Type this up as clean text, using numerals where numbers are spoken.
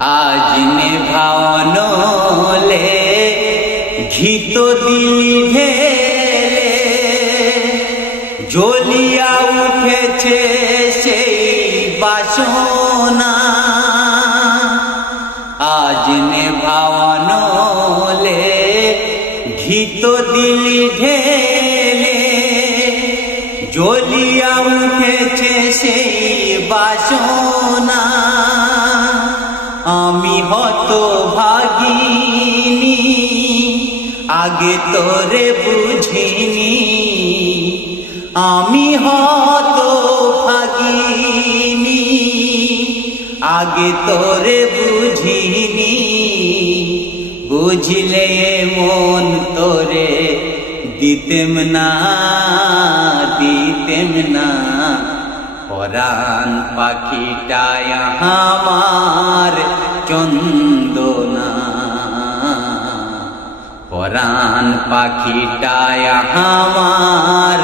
আজ নেভানলে ঘিত দিলি ঢেলে, জ্বলিয়া উঠেছে সেই বাসনা। আজ নেভানলে ঘিত দিলি ঢেলে, জ্বলিয়া উঠেছে সেই বাসনা। আমি হতভাগিনী আগে তোরে বুঝিনি, আমি হতভাগিনী আগে তোরে বুঝিনি। বুঝলে মন তোরে দিতেম না, দিতেম না। পরাণ পাখিটায় আমার চন্দনা, পরাণ পাখিটায় আমার